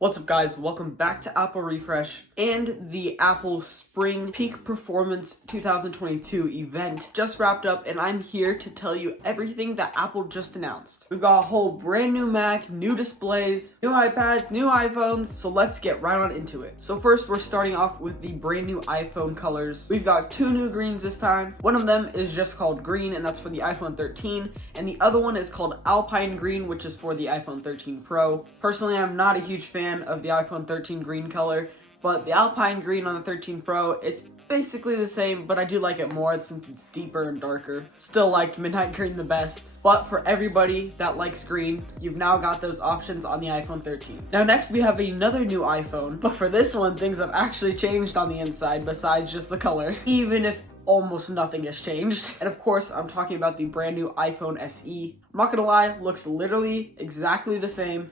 What's up guys, welcome back to Apple Refresh and the Apple Spring Peak Performance 2022 event just wrapped up, and I'm here to tell you everything that Apple just announced. We've got a whole brand new Mac, new displays, new iPads, new iPhones, so let's get right on into it. So first we're starting off with the brand new iPhone colors. We've got two new greens this time. One of them is just called green and that's for the iPhone 13, and the other one is called Alpine Green, which is for the iPhone 13 Pro. Personally, I'm not a huge fan of the iPhone 13 green color, but the Alpine Green on the 13 Pro, it's basically the same, but I do like it more since it's deeper and darker. Still liked Midnight Green the best, but for everybody that likes green, you've now got those options on the iPhone 13. Now next we have another new iPhone, but for this one things have actually changed on the inside besides just the color, even if almost nothing has changed. And of course, I'm talking about the brand new iPhone SE. I'm not gonna lie, looks literally exactly the same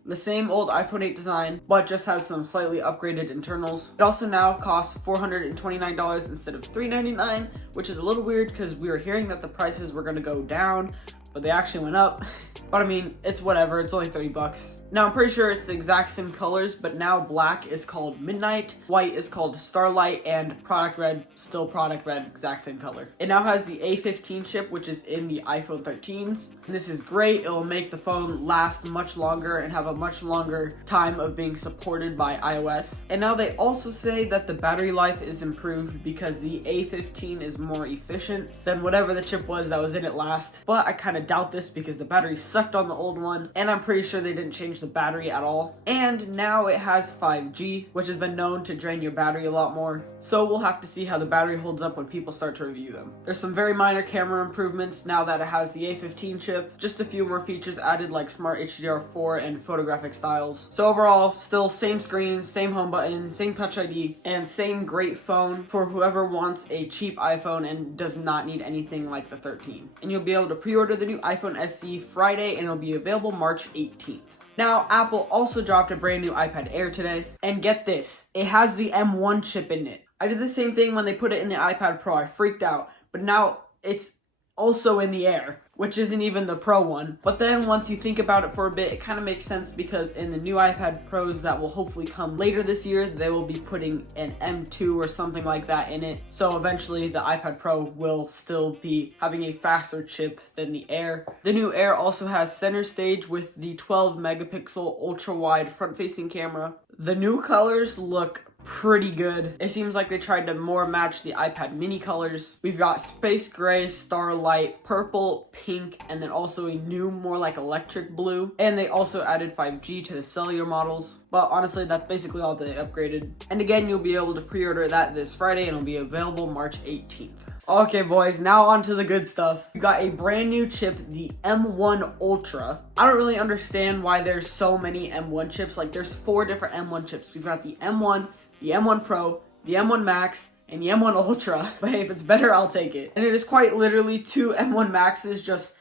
old iPhone 8 design, but just has some slightly upgraded internals. It also now costs $429 instead of $399, which is a little weird because we were hearing that the prices were gonna go down, but they actually went up. But I mean, it's whatever, it's only 30 bucks. Now I'm pretty sure it's the exact same colors, but now black is called Midnight, white is called Starlight, and product red, still product red, exact same color. It now has the A15 chip, which is in the iPhone 13s. And this is great, it will make the phone last much longer and have a much longer time of being supported by iOS. And now they also say that the battery life is improved because the A15 is more efficient than whatever the chip was that was in it last. But I kind of doubt this because the battery sucked on the old one, and I'm pretty sure they didn't change the battery at all. And now it has 5G, which has been known to drain your battery a lot more. So we'll have to see how the battery holds up when people start to review them. There's some very minor camera improvements now that it has the A15 chip. Just a few more features added like Smart HDR4 and photographic styles. So overall, still same screen, same home button, same Touch ID, and same great phone for whoever wants a cheap iPhone and does not need anything like the 13. And you'll be able to pre-order the new iPhone SE Friday, and it'll be available March 18th. Now, Apple also dropped a brand new iPad Air today, and get this, it has the M1 chip in it. I did the same thing when they put it in the iPad Pro, I freaked out, but now it's also in the Air, which isn't even the Pro one. But then once you think about it for a bit, it kind of makes sense because in the new iPad Pros that will hopefully come later this year, they will be putting an M2 or something like that in it. So eventually the iPad Pro will still be having a faster chip than the Air. The new Air also has center stage with the 12 megapixel ultra wide front facing camera. The new colors look pretty good. It seems like they tried to more match the iPad mini colors. We've got space gray, starlight, purple, pink, and then also a new, more like electric blue. And they also added 5G to the cellular models. But honestly, that's basically all they upgraded. And again, you'll be able to pre-order that this Friday and it'll be available March 18th. Okay boys, now on to the good stuff. We got a brand new chip, the M1 Ultra. I don't really understand why there's so many M1 chips. Like there's 4 different M1 chips. We've got the M1, the M1 Pro, the M1 Max, and the M1 Ultra. But hey, if it's better, I'll take it. And it is quite literally 2 M1 Maxes just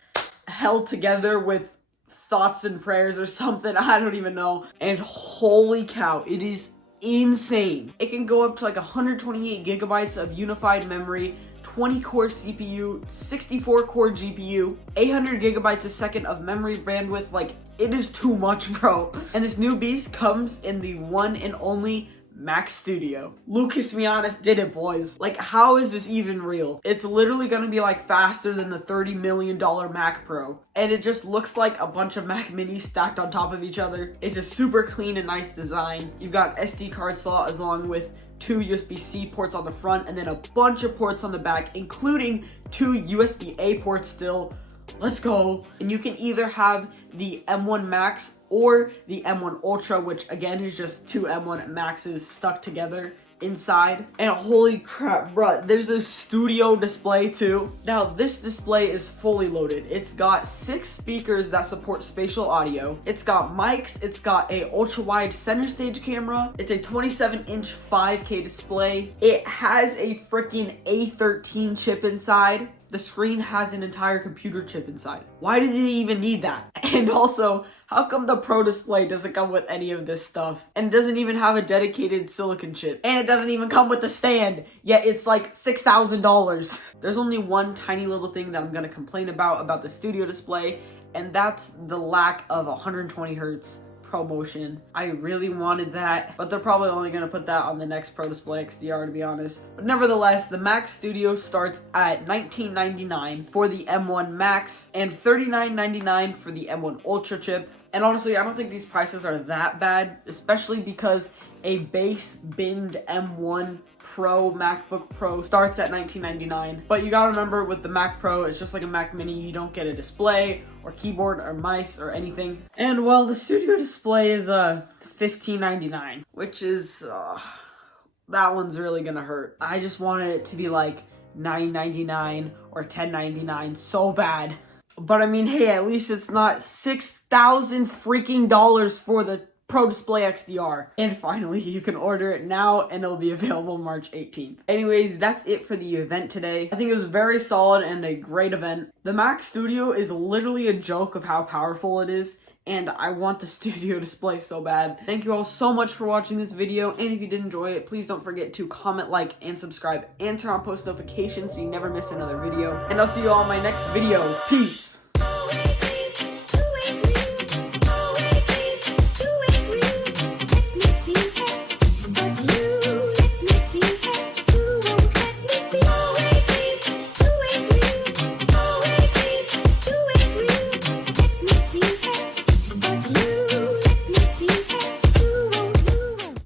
held together with thoughts and prayers or something. I don't even know. And holy cow, it is insane. It can go up to like 128 gigabytes of unified memory, 20 core CPU, 64 core GPU, 800 gigabytes a second of memory bandwidth. Like, it is too much, bro. And this new beast comes in the one and only Mac Studio. Lucas Mianis did it, boys. Like, how is this even real? It's literally gonna be like faster than the $30 million Mac Pro. And it just looks like a bunch of Mac Minis stacked on top of each other. It's just super clean and nice design. You've got SD card slot as along with 2 USB-C ports on the front and then a bunch of ports on the back, including 2 USB-A ports still. Let's go. And you can either have the M1 Max or the M1 Ultra, which again is just 2 M1 Maxes stuck together inside. And holy crap, bruh, there's a studio display too. Now this display is fully loaded. It's got 6 speakers that support spatial audio. It's got mics. It's got a ultra wide center stage camera. It's a 27-inch 5K display. It has a freaking A13 chip inside. The screen has an entire computer chip inside. Why did they even need that? And also, how come the Pro display doesn't come with any of this stuff? And it doesn't even have a dedicated silicon chip. And it doesn't even come with the stand. Yet it's like $6,000. There's only one tiny little thing that I'm gonna complain about the studio display, and that's the lack of 120 hertz promotion. I really wanted that, but they're probably only going to put that on the next Pro Display XDR, to be honest. But nevertheless, the Mac Studio starts at $19.99 for the M1 Max and $39.99 for the M1 Ultra chip. And honestly, I don't think these prices are that bad, especially because a base binned M1 Pro MacBook Pro starts at $19.99. But you gotta remember, with the Mac Pro, it's just like a Mac Mini. You don't get a display or keyboard or mice or anything. And well, the Studio Display is $15.99, which is that one's really gonna hurt. I just wanted it to be like $9.99 or $10.99 so bad. But I mean, hey, at least it's not $6,000 freaking dollars for the Pro Display XDR. And finally, you can order it now and it'll be available March 18th. Anyways, that's it for the event today. I think it was very solid and a great event. The Mac Studio is literally a joke of how powerful it is, and I want the Studio Display so bad. Thank you all so much for watching this video, and if you did enjoy it, please don't forget to comment, like, and subscribe, and turn on post notifications so you never miss another video. And I'll see you all in my next video. Peace!